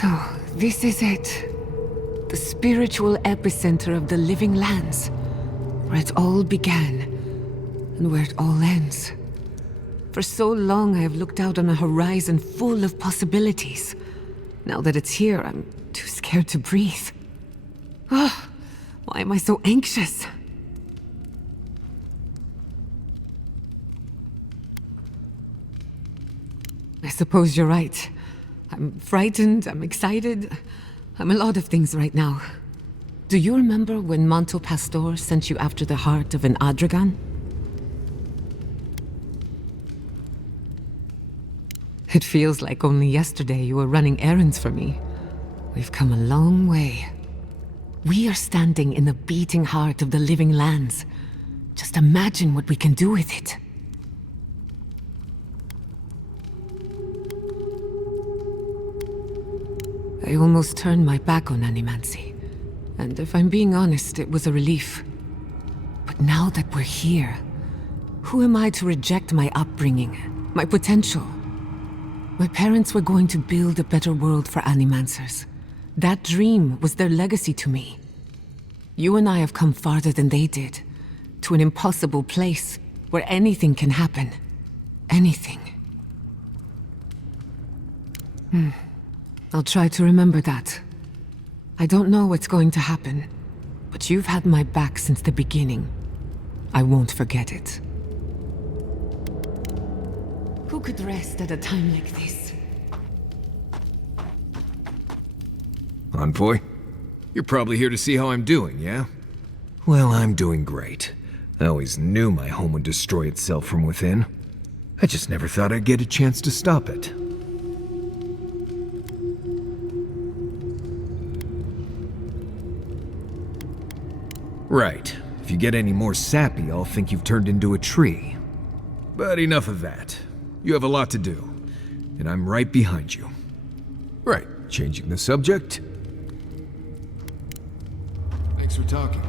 So, this is it. The spiritual epicenter of the living lands. Where it all began, and where it all ends. For so long I have looked out on a horizon full of possibilities. Now that it's here, I'm too scared to breathe. Oh, why am I so anxious? I suppose you're right. I'm frightened, I'm excited. I'm a lot of things right now. Do you remember when Manto Pastor sent you after the heart of an Adragan? It feels like only yesterday you were running errands for me. We've come a long way. We are standing in the beating heart of the living lands. Just imagine what we can do with it. I almost turned my back on animancy. And if I'm being honest, it was a relief. But now that we're here, who am I to reject my upbringing, my potential? My parents were going to build a better world for animancers. That dream was their legacy to me. You and I have come farther than they did, to an impossible place where anything can happen. Anything. I'll try to remember that. I don't know what's going to happen, but you've had my back since the beginning. I won't forget it. Who could rest at a time like this? Envoy? You're probably here to see how I'm doing, yeah? Well, I'm doing great. I always knew my home would destroy itself from within. I just never thought I'd get a chance to stop it. Right. If you get any more sappy, I'll think you've turned into a tree. But enough of that. You have a lot to do, and I'm right behind you. Right, changing the subject. Thanks for talking.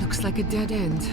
Looks like a dead end.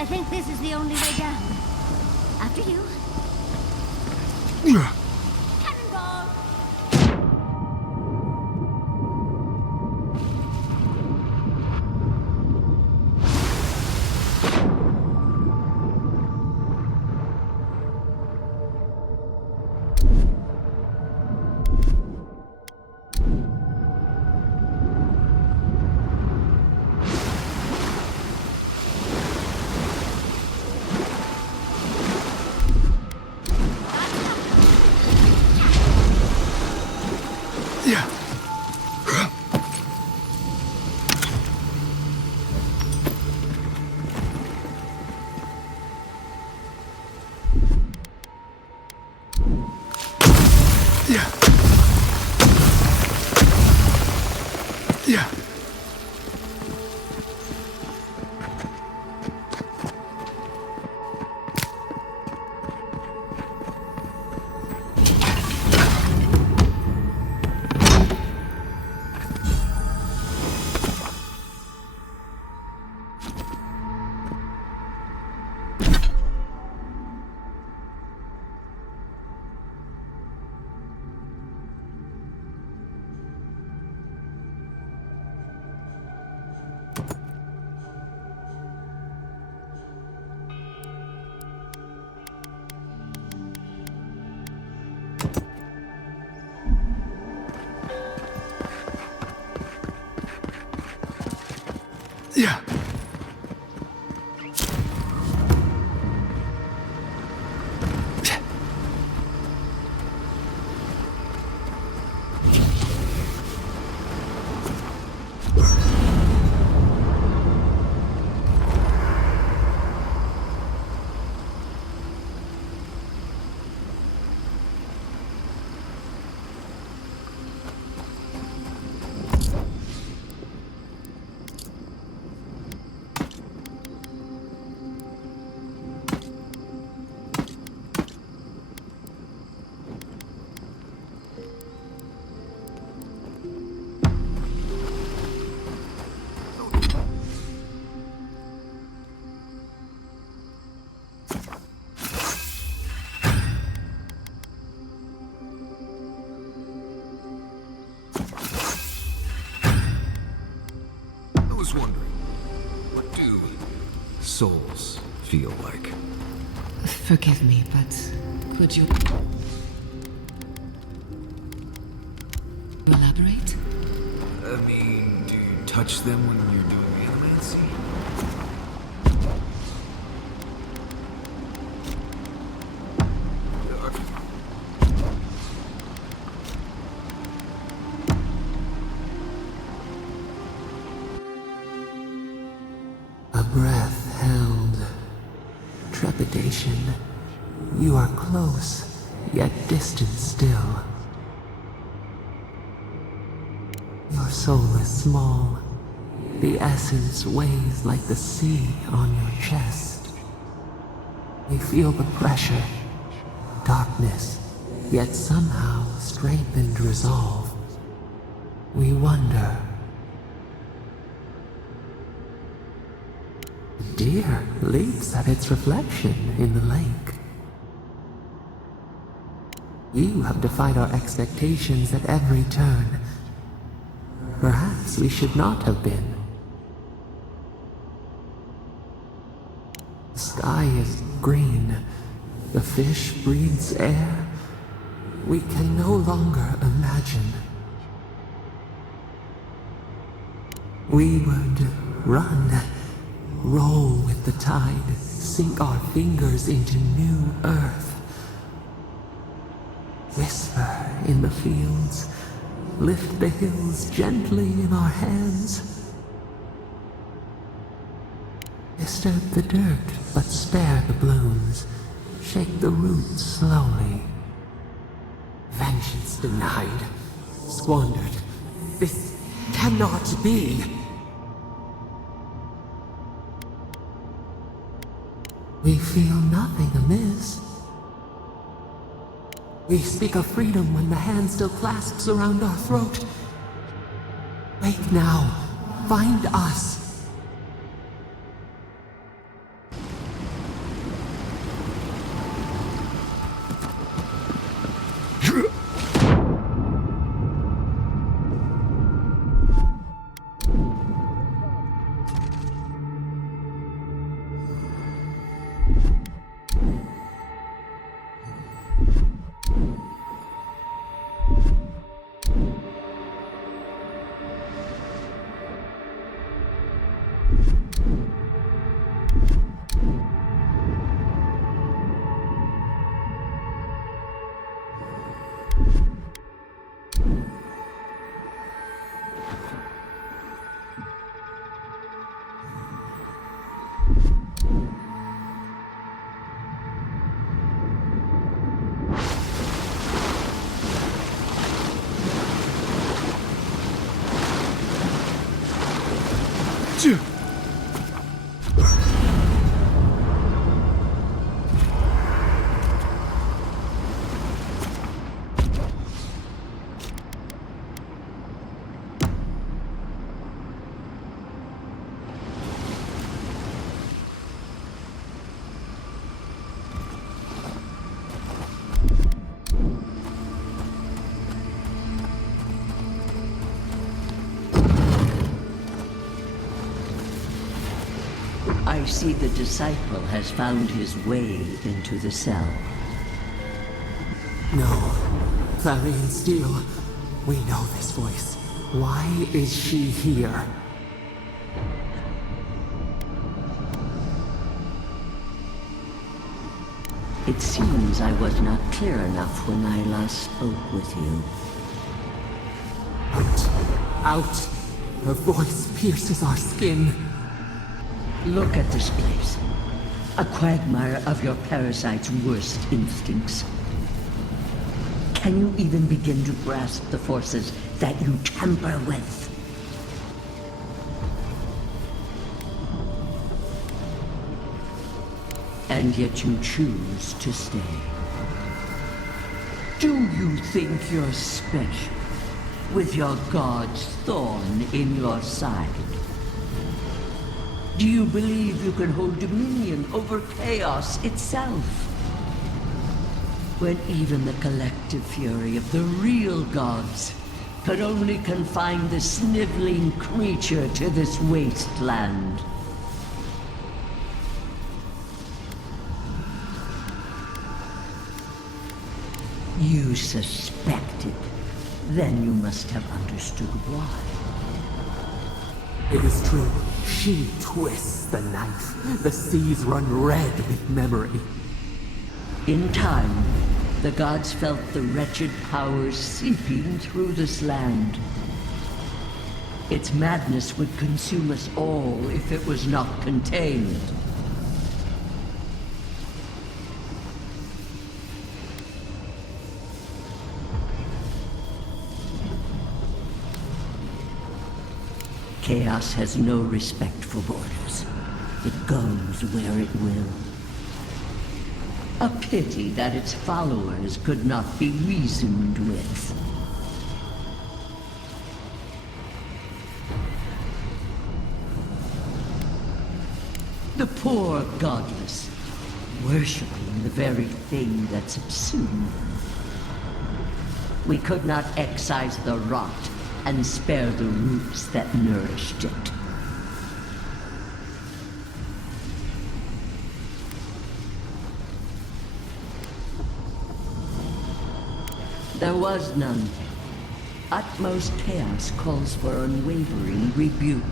I think this is the only way down. After you. Cannonball! Yeah. I was wondering, what do souls feel like? Forgive me, but could you elaborate? I mean, do you touch them when you're doing animancy? A breath held. Trepidation. You are close, yet distant still. Your soul is small. The essence weighs like the sea on your chest. We feel the pressure. Darkness, yet somehow strengthened resolve. We wonder. Deer leaps at its reflection in the lake. You have defied our expectations at every turn. Perhaps we should not have been. The sky is green. The fish breathes air. We can no longer imagine. We would run. Roll with the tide, sink our fingers into new earth. Whisper in the fields, lift the hills gently in our hands. Disturb the dirt, but spare the blooms. Shake the roots slowly. Vengeance denied, squandered. This cannot be. We feel nothing amiss. We speak of freedom when the hand still clasps around our throat. Wake now. Find us. I see the disciple has found his way into the cell. No. Clarion Steel. We know this voice. Why is she here? It seems I was not clear enough when I last spoke with you. Out. Out. Her voice pierces our skin. Look at this place. A quagmire of your parasite's worst instincts. Can you even begin to grasp the forces that you tamper with? And yet you choose to stay. Do you think you're special with your god's thorn in your side? Do you believe you can hold dominion over chaos itself? When even the collective fury of the real gods could only confine the sniveling creature to this wasteland. You suspected. Then you must have understood why. It is true. She twists the knife. The seas run red with memory. In time, the gods felt the wretched powers seeping through this land. Its madness would consume us all if it was not contained. Chaos has no respect for borders. It goes where it will. A pity that its followers could not be reasoned with. The poor godless, worshipping the very thing that subsumed them. We could not excise the rot and spare the roots that nourished it. There was none. Utmost chaos calls for unwavering rebuke.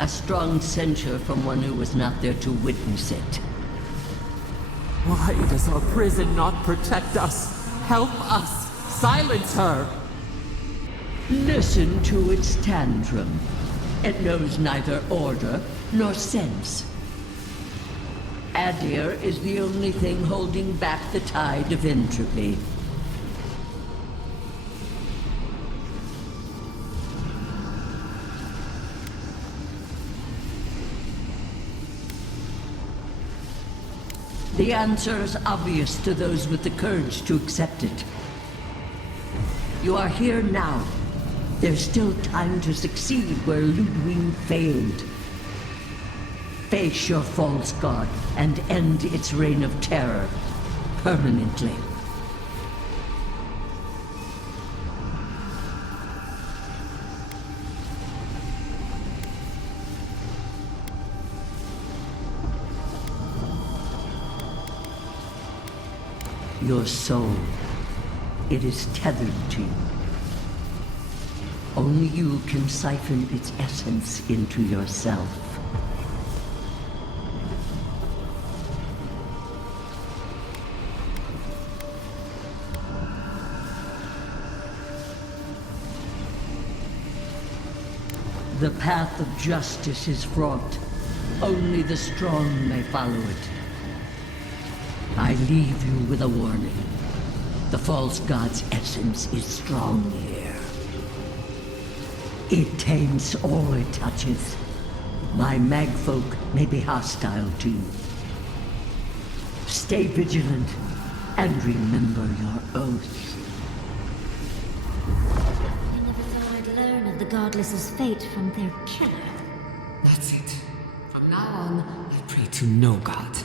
A strong censure from one who was not there to witness it. Why does our prison not protect us? Help us! Silence her! Listen to its tantrum. It knows neither order nor sense. Adir is the only thing holding back the tide of entropy. The answer is obvious to those with the courage to accept it. You are here now. There's still time to succeed where Ludwig failed. Face your false god and end its reign of terror permanently. Your soul, it is tethered to you. Only you can siphon its essence into yourself. The path of justice is fraught. Only the strong may follow it. I leave you with a warning. The false god's essence is strong here. It taints all it touches. My magfolk may be hostile to you. Stay vigilant and remember your oath. I never thought I'd learn of the Godless's fate from their killer. That's it. From now on, I pray to no god.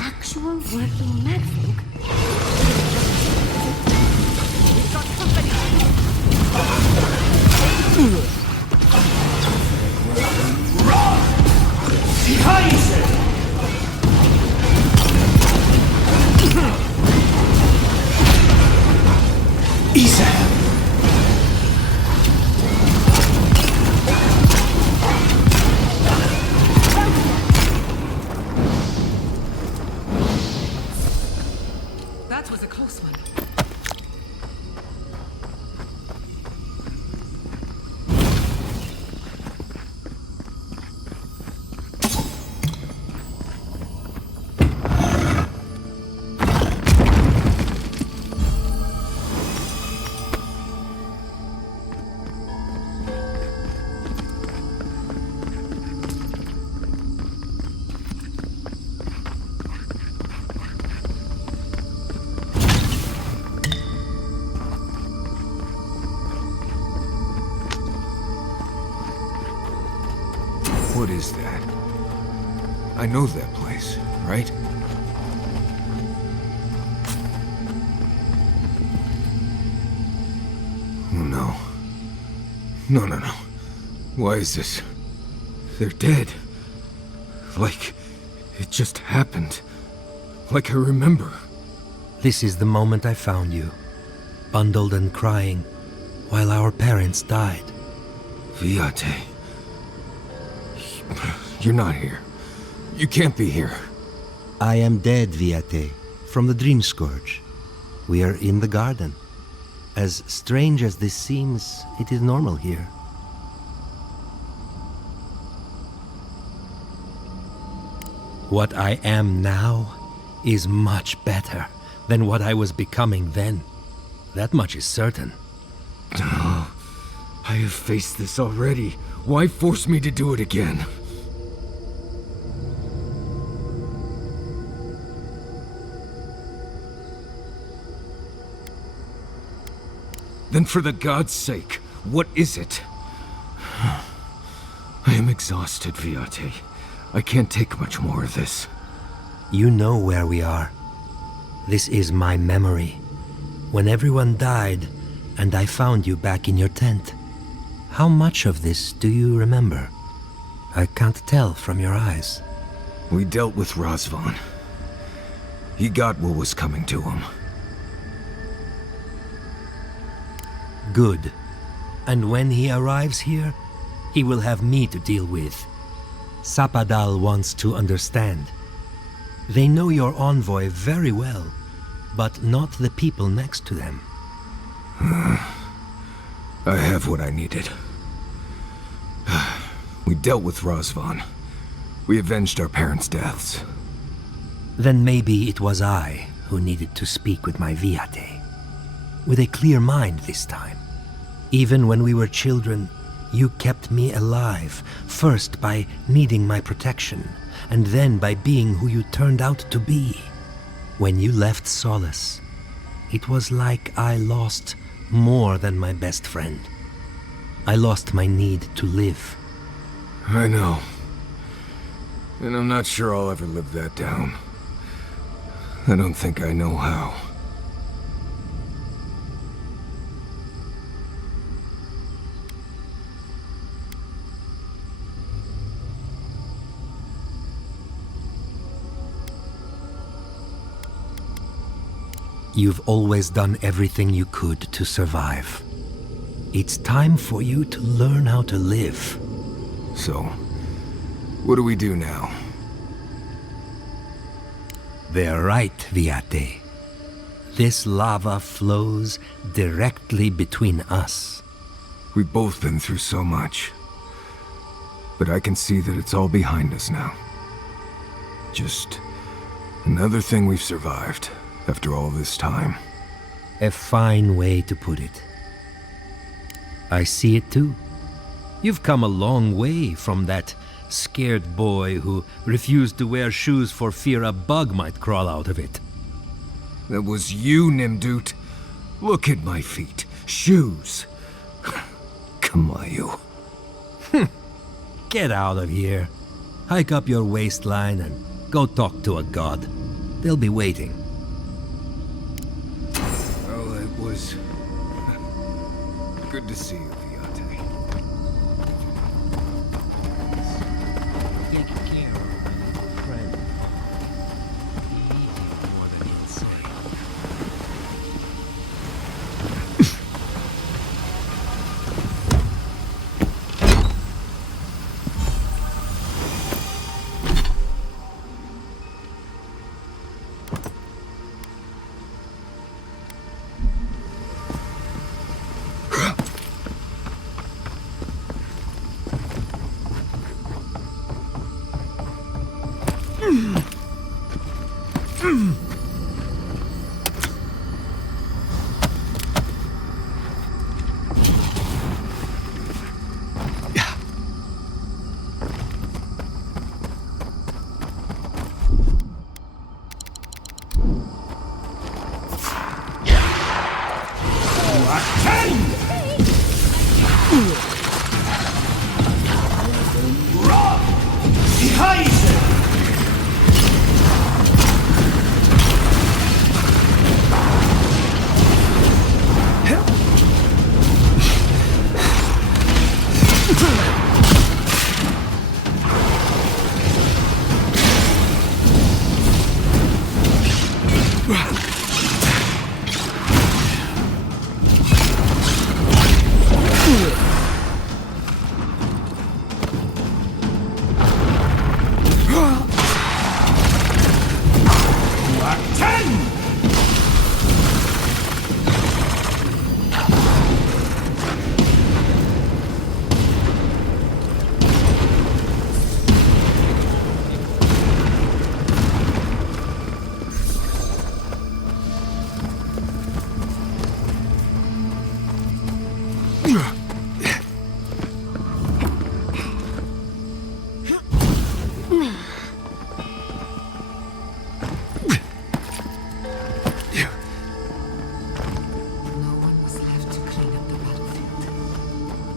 Actual working magfolk? We've got company! Isa! That was a close one. What is that? I know that place, right? Oh no. No. Why is this? They're dead. Like it just happened. Like I remember. This is the moment I found you, bundled and crying, while our parents died. Viate. You're not here. You can't be here. I am dead, Viate, from the Dream Scourge. We are in the garden. As strange as this seems, it is normal here. What I am now is much better than what I was becoming then. That much is certain. Oh, I have faced this already. Why force me to do it again? Then for the god's sake, what is it? I am exhausted, Viate. I can't take much more of this. You know where we are. This is my memory. When everyone died, and I found you back in your tent. How much of this do you remember? I can't tell from your eyes. We dealt with Razvan. He got what was coming to him. Good. And when he arrives here, he will have me to deal with. Sapadal wants to understand. They know your envoy very well, but not the people next to them. I have what I needed. We dealt with Razvan. We avenged our parents' deaths. Then maybe it was I who needed to speak with my Viate. With a clear mind this time. Even when we were children, you kept me alive, first by needing my protection, and then by being who you turned out to be. When you left Solace, it was like I lost more than my best friend. I lost my need to live. I know. And I'm not sure I'll ever live that down. I don't think I know how. You've always done everything you could to survive. It's time for you to learn how to live. So, what do we do now? They're right, Viate. This lava flows directly between us. We've both been through so much. But I can see that it's all behind us now. Just another thing we've survived after all this time. A fine way to put it. I see it too. You've come a long way from that scared boy who refused to wear shoes for fear a bug might crawl out of it. That was you, Nimdut. Look at my feet. Shoes. Kamayu. Get out of here. Hike up your waistline and go talk to a god. They'll be waiting. Well, it was good to see you, Viate. Take care of my friend. More than insane.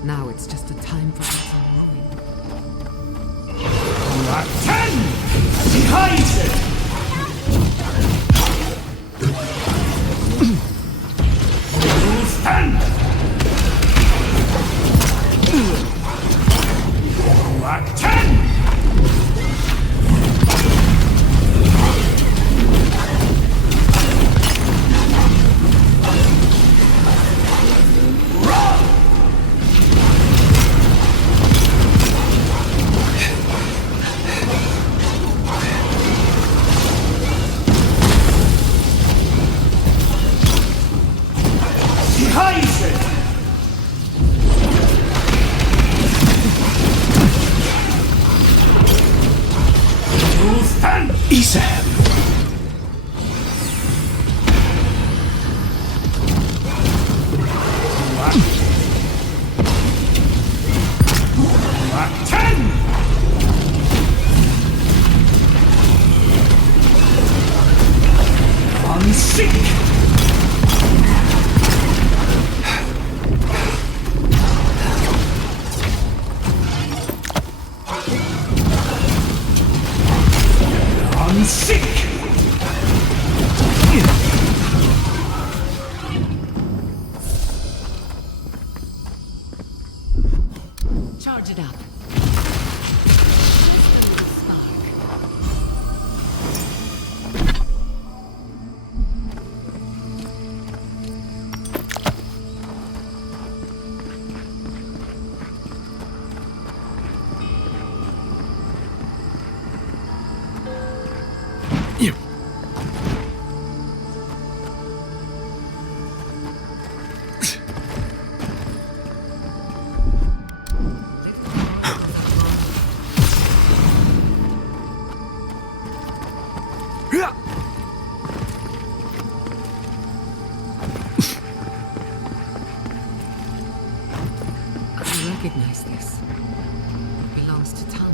Now it's just a time for us to ruin. Ten! Behind it! Stand! Black 10! Charge it up. I recognize this. It belongs to Tama.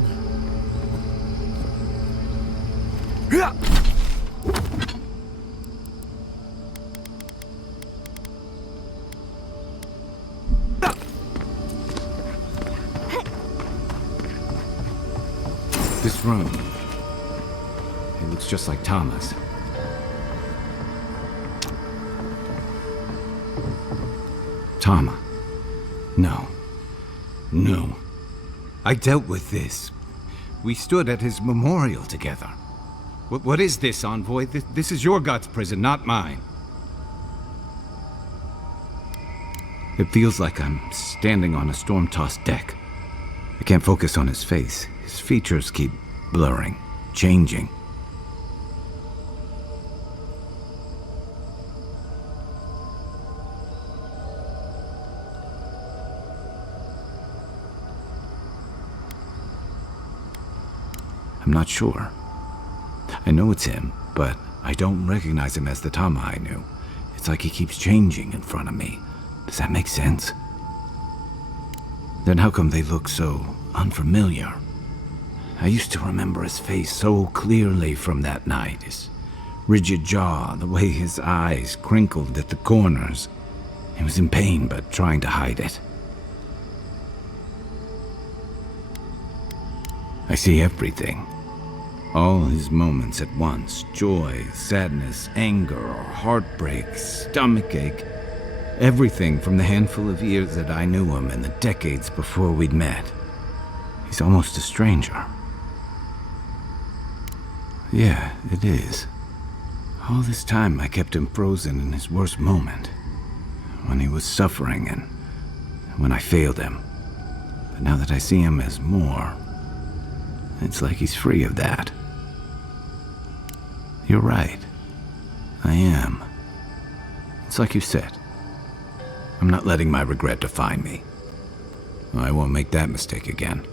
This room, it looks just like Tama's. Tama. No. No. I dealt with this. We stood at his memorial together. What is this, Envoy? This is your God's prison, not mine. It feels like I'm standing on a storm-tossed deck. I can't focus on his face. His features keep blurring, changing. I'm not sure. I know it's him, but I don't recognize him as the Tama I knew. It's like he keeps changing in front of me. Does that make sense? Then how come they look so unfamiliar? I used to remember his face so clearly from that night. His rigid jaw, the way his eyes crinkled at the corners. He was in pain, but trying to hide it. I see everything. All his moments at once. Joy, sadness, anger, heartbreak, stomachache. Everything from the handful of years that I knew him and the decades before we'd met. He's almost a stranger. Yeah, it is. All this time I kept him frozen in his worst moment, when he was suffering and when I failed him. But now that I see him as more, it's like he's free of that. You're right. I am. It's like you said. I'm not letting my regret define me. I won't make that mistake again.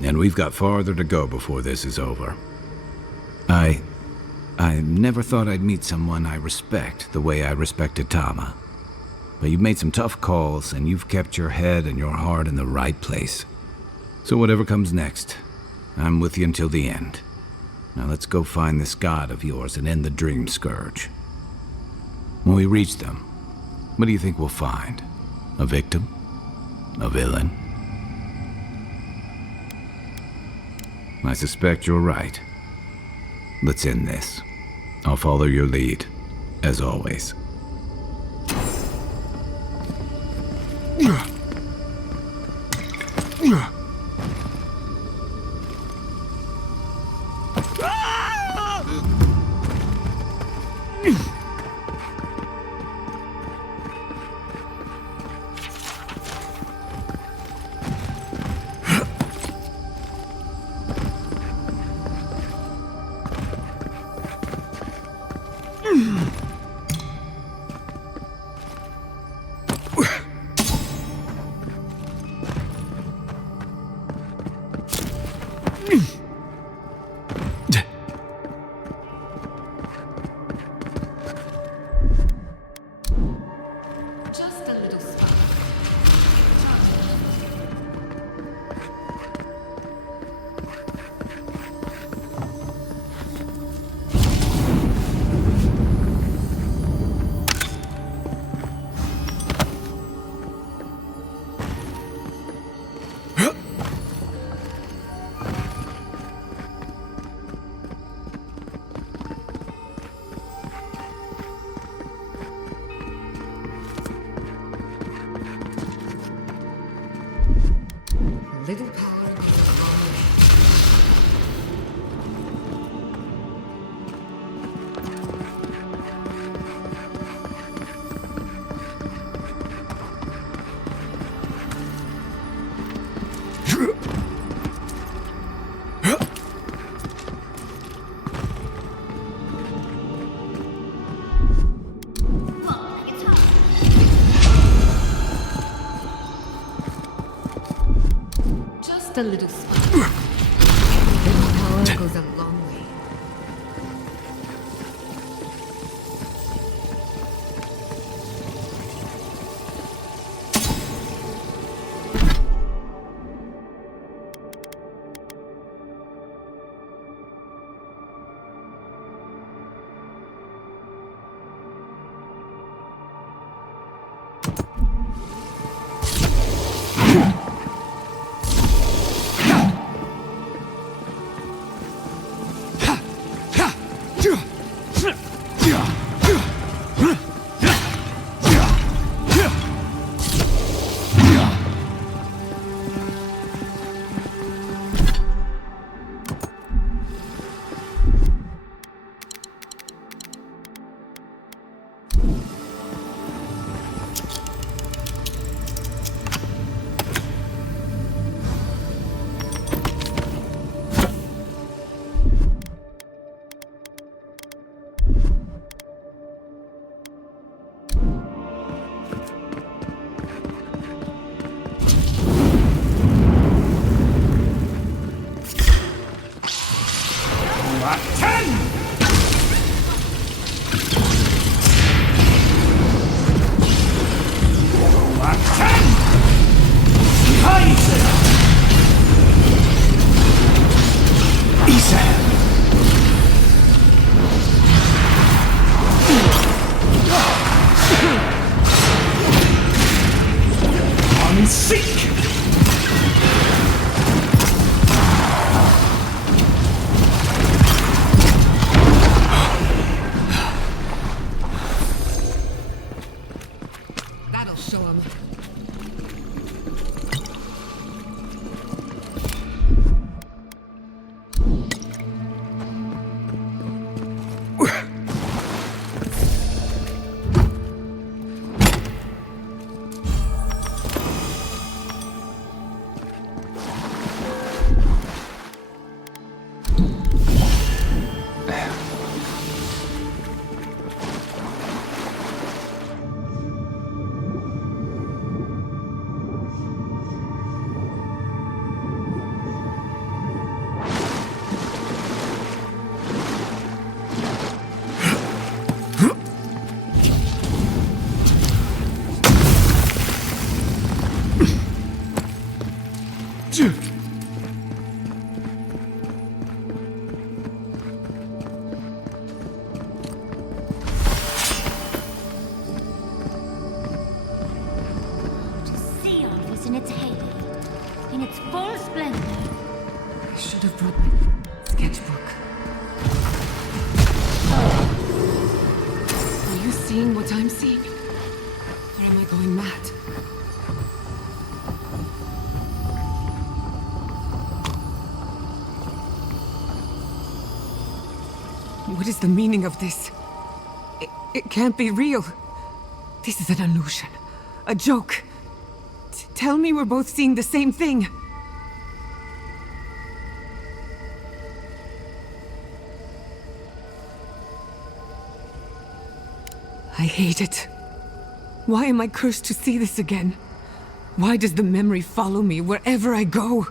And we've got farther to go before this is over. I never thought I'd meet someone I respect the way I respected Tama. But you've made some tough calls, and you've kept your head and your heart in the right place. So whatever comes next, I'm with you until the end. Now let's go find this god of yours and end the Dream Scourge. When we reach them, what do you think we'll find? A victim? A villain? I suspect you're right. Let's end this. I'll follow your lead, as always. Just a little spark. Little power goes a long way. Just a little spark. Little power goes a long way. should have brought my sketchbook. Are you seeing what I'm seeing? Or am I going mad? What is the meaning of this? It can't be real. This is an illusion. A joke. Tell me we're both seeing the same thing. I hate it. Why am I cursed to see this again? Why does the memory follow me wherever I go?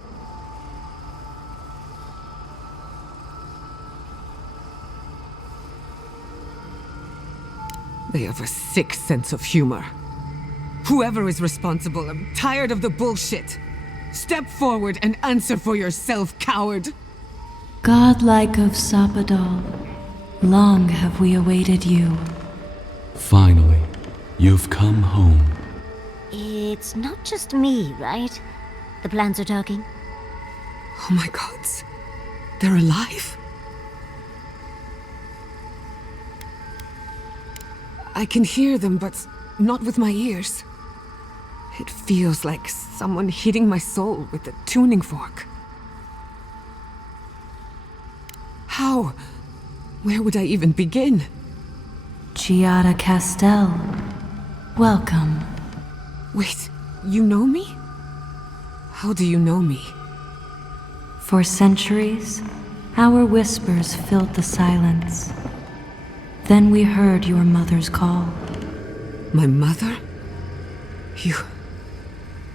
They have a sick sense of humor. Whoever is responsible, I'm tired of the bullshit. Step forward and answer for yourself, coward. Godlike of Sapadal, long have we awaited you. Finally, you've come home. It's not just me, right? The plants are talking. Oh my gods. They're alive? I can hear them, but not with my ears. It feels like someone hitting my soul with a tuning fork. How? Where would I even begin? Giada Castel, welcome. Wait, you know me? How do you know me? For centuries, our whispers filled the silence. Then we heard your mother's call. My mother? You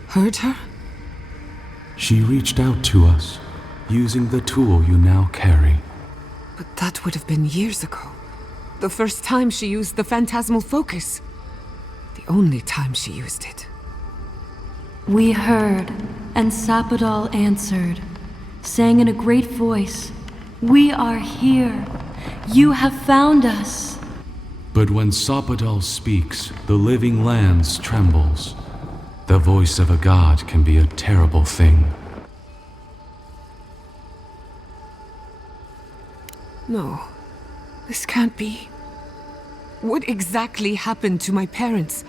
heard her? She reached out to us, using the tool you now carry. But that would have been years ago. The first time she used the phantasmal focus. The only time she used it. We heard, and Sapadal answered, saying in a great voice, "We are here. You have found us." But when Sapadal speaks, the living lands trembles. The voice of a god can be a terrible thing. No, this can't be. What exactly happened to my parents?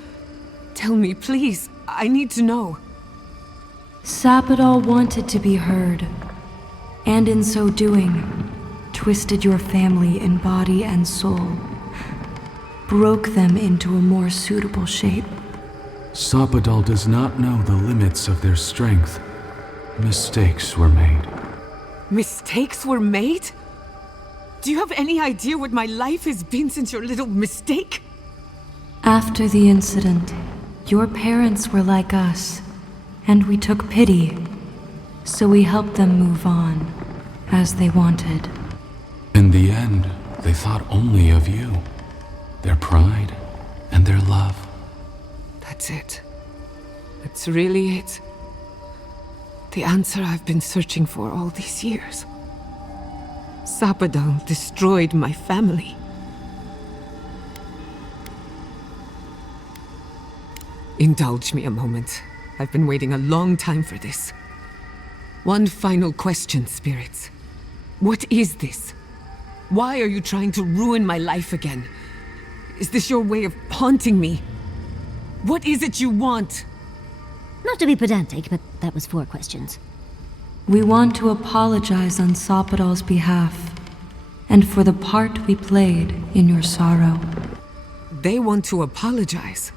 Tell me, please. I need to know. Sapadal wanted to be heard, and in so doing, twisted your family in body and soul, broke them into a more suitable shape. Sapadal does not know the limits of their strength. Mistakes were made. Mistakes were made? Do you have any idea what my life has been since your little mistake? After the incident, your parents were like us, and we took pity, so we helped them move on, as they wanted. In the end, they thought only of you, their pride, and their love. That's it. That's really it. The answer I've been searching for all these years. Sapadal destroyed my family. Indulge me a moment. I've been waiting a long time for this. One final question, spirits. What is this? Why are you trying to ruin my life again? Is this your way of haunting me? What is it you want? Not to be pedantic, but that was 4 questions. We want to apologize on Sapadal's behalf, and for the part we played in your sorrow. They want to apologize.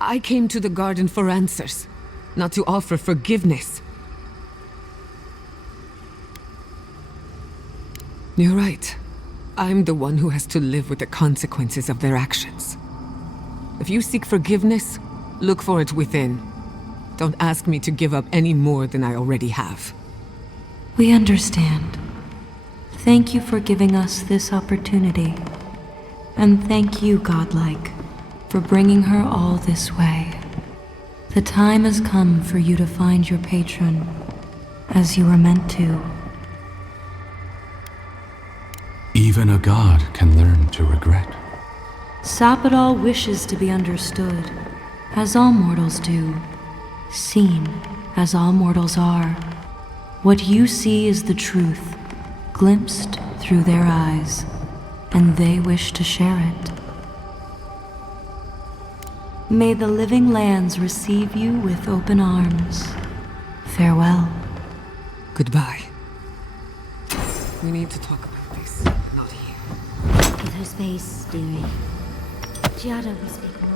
I came to the garden for answers, not to offer forgiveness. You're right. I'm the one who has to live with the consequences of their actions. If you seek forgiveness, look for it within. Don't ask me to give up any more than I already have. We understand. Thank you for giving us this opportunity. And thank you, Godlike, for bringing her all this way. The time has come for you to find your patron, as you were meant to. Even a god can learn to regret. Sapadal wishes to be understood, as all mortals do. Seen, as all mortals are. What you see is the truth, glimpsed through their eyes, and they wish to share it. May the living lands receive you with open arms. Farewell. Goodbye. We need to talk about this, not here. Give her space, dearie. Giada will speak more.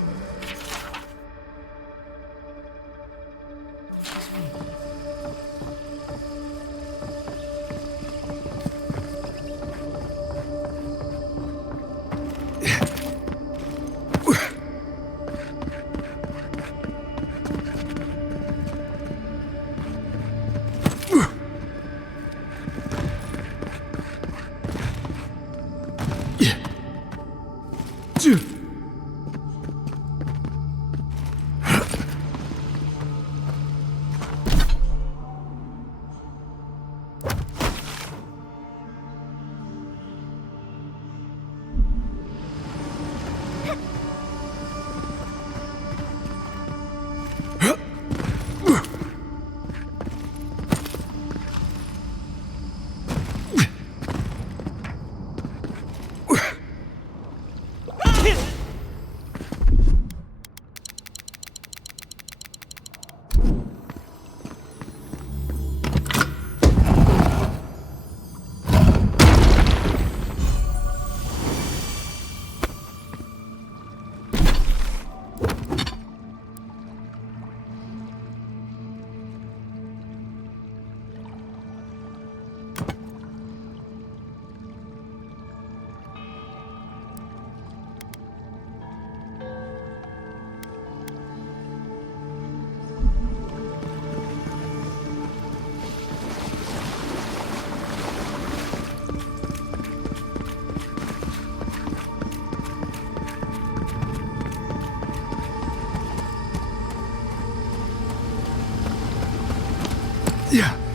Yeah.